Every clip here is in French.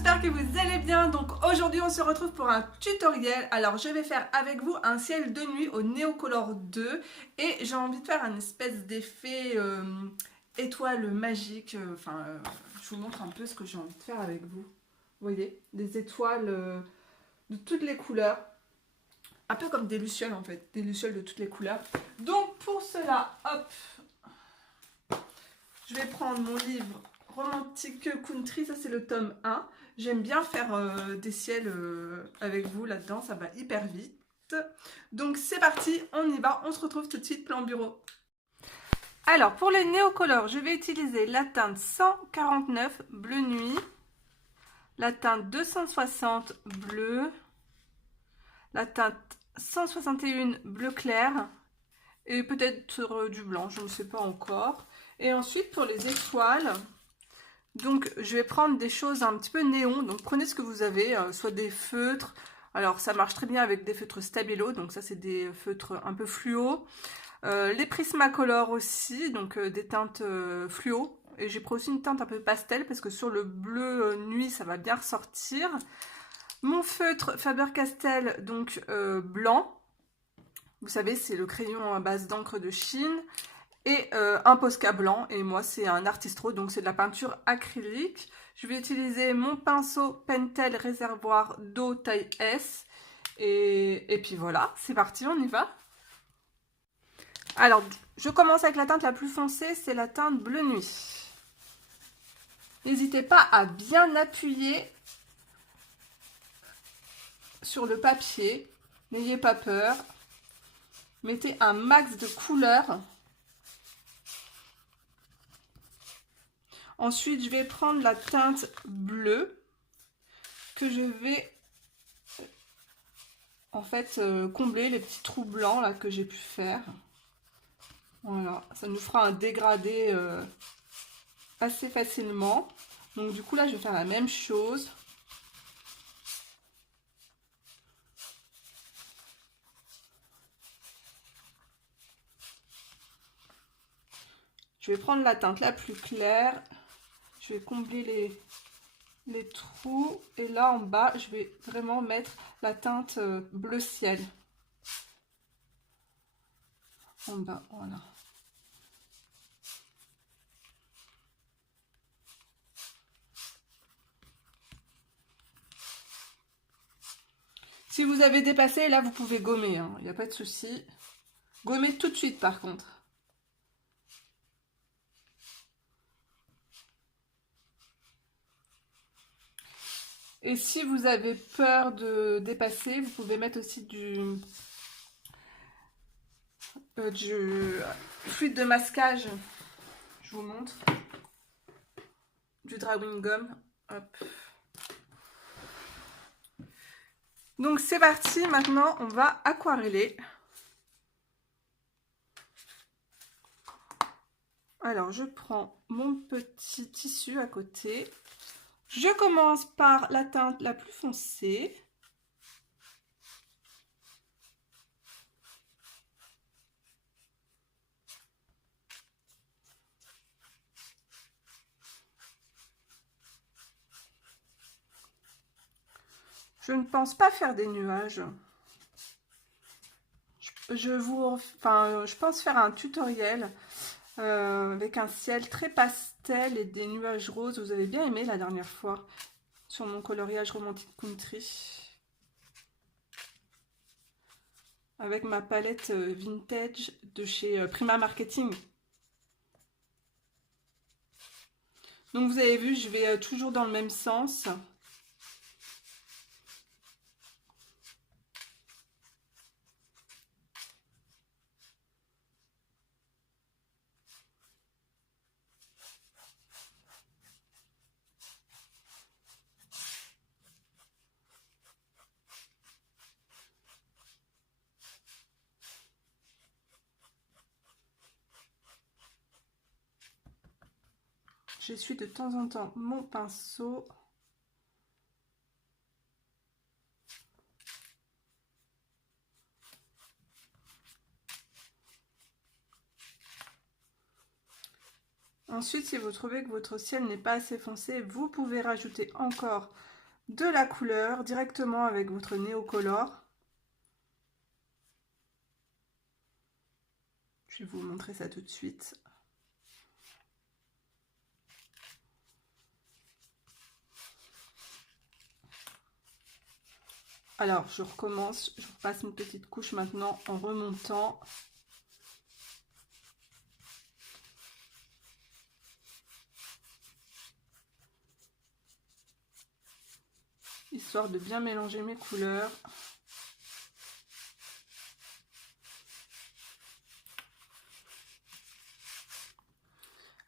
j'espère que vous allez bien. Donc aujourd'hui on se retrouve pour un tutoriel. Alors je vais faire avec vous un ciel de nuit au Neocolor 2 et j'ai envie de faire un espèce d'effet étoile magique. Je vous montre un peu ce que j'ai envie de faire avec vous. Vous voyez, des étoiles de toutes les couleurs. Un peu comme des lucioles en fait, des lucioles de toutes les couleurs. Donc pour cela, hop, je vais prendre mon livre Romantique Country, ça c'est le tome 1. J'aime bien faire des ciels avec vous là-dedans, ça va hyper vite. Donc c'est parti, on y va, on se retrouve tout de suite plan bureau. Alors pour les néocolores, je vais utiliser la teinte 149 bleu nuit, la teinte 260 bleu, la teinte 161 bleu clair et peut-être du blanc, je ne sais pas encore. Et ensuite pour les étoiles, donc je vais prendre des choses un petit peu néon, donc prenez ce que vous avez, soit des feutres, alors ça marche très bien avec des feutres Stabilo, donc ça c'est des feutres un peu fluo, les Prismacolor aussi, donc des teintes fluo, et j'ai pris aussi une teinte un peu pastel, parce que sur le bleu nuit ça va bien ressortir. Mon feutre Faber-Castell, donc blanc, vous savez c'est le crayon à base d'encre de Chine, et un Posca blanc, et moi c'est un Artistro, donc c'est de la peinture acrylique. Je vais utiliser mon pinceau Pentel réservoir d'eau taille S, et puis voilà, c'est parti, on y va. Alors, je commence avec la teinte la plus foncée, c'est la teinte bleu nuit. N'hésitez pas à bien appuyer sur le papier, n'ayez pas peur, mettez un max de couleurs. Ensuite, je vais prendre la teinte bleue que je vais en fait combler les petits trous blancs là que j'ai pu faire. Voilà, ça nous fera un dégradé assez facilement. Donc du coup là, je vais faire la même chose. Je vais prendre la teinte la plus claire. Je vais combler les trous, et là en bas je vais vraiment mettre la teinte bleu ciel en bas. Voilà, si vous avez dépassé là vous pouvez gommer, hein, il n'y a pas de souci, gommer tout de suite par contre. Et si vous avez peur de dépasser, vous pouvez mettre aussi du fluide de masquage. Je vous montre. Du drawing gum. Hop. Donc c'est parti, maintenant on va aquareller. Alors je prends mon petit tissu à côté. Je commence par la teinte la plus foncée. Je ne pense pas faire des nuages. Je pense faire un tutoriel avec un ciel très pastel et des nuages roses. Vous avez bien aimé la dernière fois sur mon coloriage Romantique Country. Avec ma palette vintage de chez Prima Marketing. Donc vous avez vu, je vais toujours dans le même sens. J'essuie de temps en temps mon pinceau. Ensuite, si vous trouvez que votre ciel n'est pas assez foncé, vous pouvez rajouter encore de la couleur directement avec votre Neocolor. Je vais vous montrer ça tout de suite. Alors, je recommence, je repasse une petite couche maintenant en remontant. Histoire de bien mélanger mes couleurs.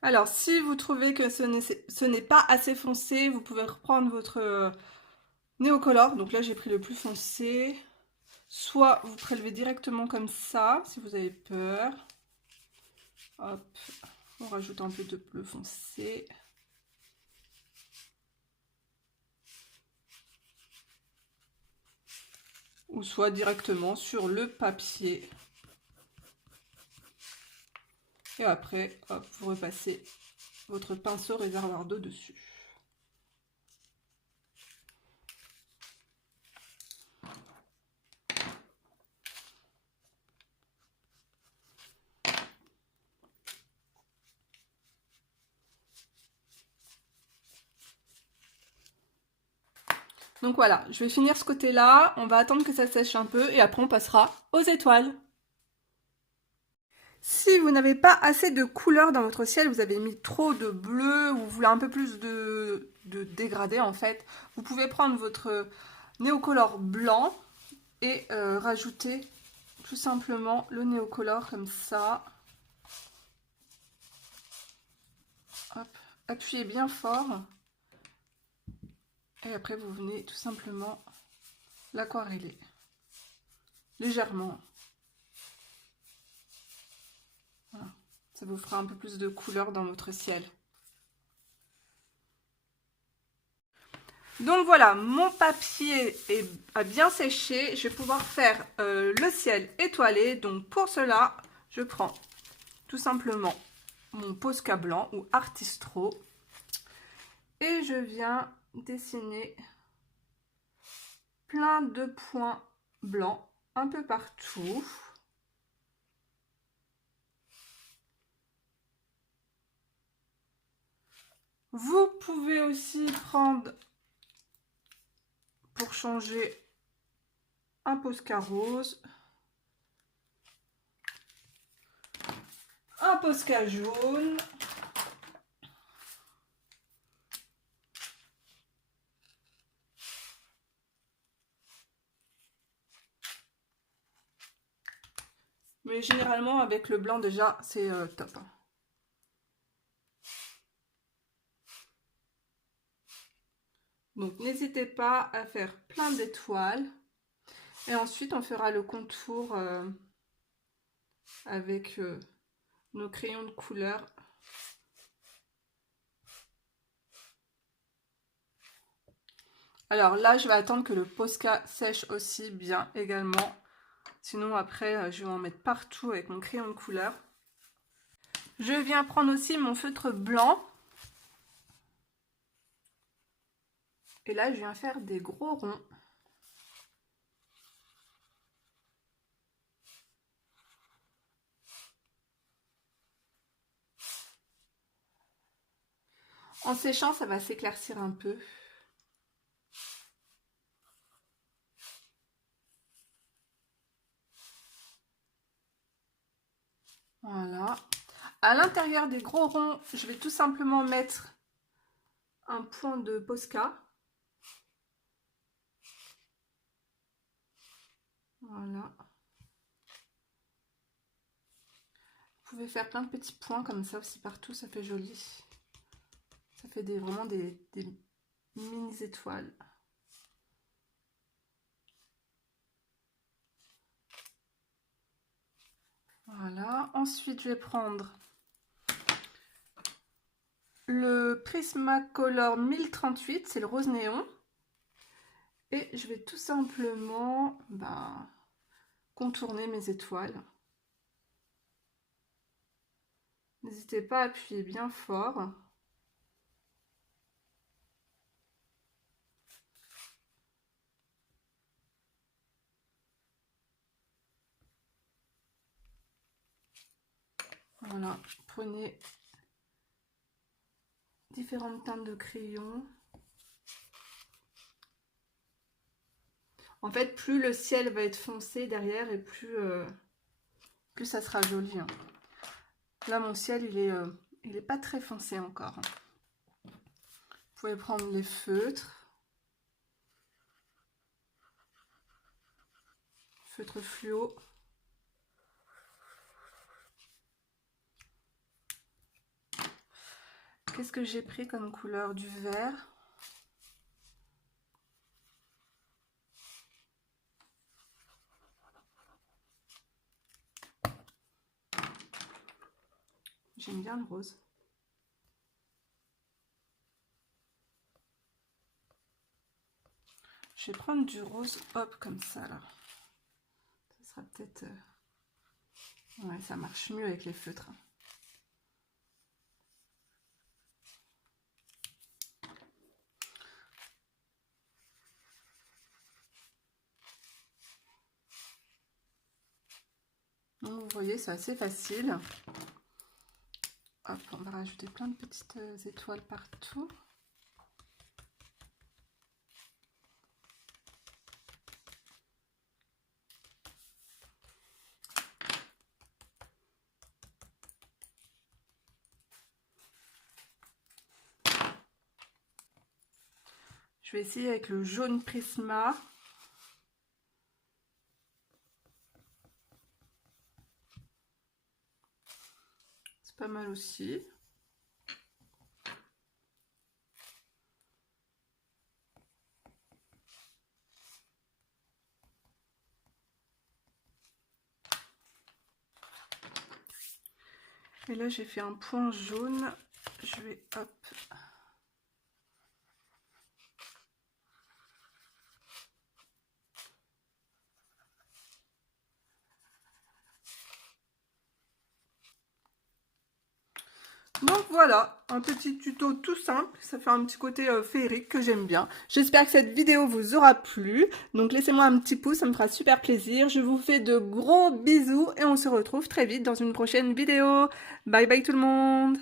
Alors, si vous trouvez que ce n'est pas assez foncé, vous pouvez reprendre votre Neocolor. Donc là, j'ai pris le plus foncé. Soit vous prélevez directement comme ça, si vous avez peur. Hop, on rajoute un peu de bleu foncé. Ou soit directement sur le papier. Et après, hop, vous repassez votre pinceau réservoir d'eau dessus. Donc voilà, je vais finir ce côté-là, on va attendre que ça sèche un peu et après on passera aux étoiles. Si vous n'avez pas assez de couleur dans votre ciel, vous avez mis trop de bleu ou vous voulez un peu plus de dégradé en fait, vous pouvez prendre votre Neocolor blanc et rajouter tout simplement le Neocolor comme ça. Hop, appuyez bien fort. Et après, vous venez tout simplement l'aquareller légèrement. Voilà. Ça vous fera un peu plus de couleur dans votre ciel. Donc voilà, mon papier a bien séché. Je vais pouvoir faire le ciel étoilé. Donc pour cela, je prends tout simplement mon Posca blanc ou Artistro. Et je viens dessiner plein de points blancs un peu partout. Vous pouvez aussi prendre, pour changer, un Posca rose, un Posca jaune, mais généralement avec le blanc déjà c'est top. Donc n'hésitez pas à faire plein d'étoiles et ensuite on fera le contour avec nos crayons de couleur. Alors là je vais attendre que le Posca sèche aussi bien également, sinon après je vais en mettre partout avec mon crayon de couleur. Je viens prendre aussi mon feutre blanc. Et là, je viens faire des gros ronds. En séchant, ça va s'éclaircir un peu. Voilà. À l'intérieur des gros ronds, je vais tout simplement mettre un point de Posca. Voilà. Vous pouvez faire plein de petits points comme ça aussi partout, ça fait joli. Ça fait vraiment des mini étoiles. Voilà. Ensuite, je vais prendre le Prismacolor 1038, c'est le rose néon. Et je vais tout simplement contourner mes étoiles. N'hésitez pas à appuyer bien fort. Voilà, prenez différentes teintes de crayon. En fait, plus le ciel va être foncé derrière et plus ça sera joli. Hein. Là, mon ciel, il est pas très foncé encore. Vous pouvez prendre les feutres. Feutre fluo. Qu'est-ce que j'ai pris comme couleur? Du vert. J'aime bien le rose. Je vais prendre du rose, hop, comme ça, là. Ça sera peut-être... Ouais, ça marche mieux avec les feutres. Donc, vous voyez, c'est assez facile. Hop, on va rajouter plein de petites étoiles partout. Je vais essayer avec le jaune Prisma. C'est pas mal aussi. Et là, j'ai fait un point jaune. Je vais, hop... Donc voilà, un petit tuto tout simple, ça fait un petit côté féerique que j'aime bien. J'espère que cette vidéo vous aura plu, donc laissez-moi un petit pouce, ça me fera super plaisir. Je vous fais de gros bisous et on se retrouve très vite dans une prochaine vidéo. Bye bye tout le monde!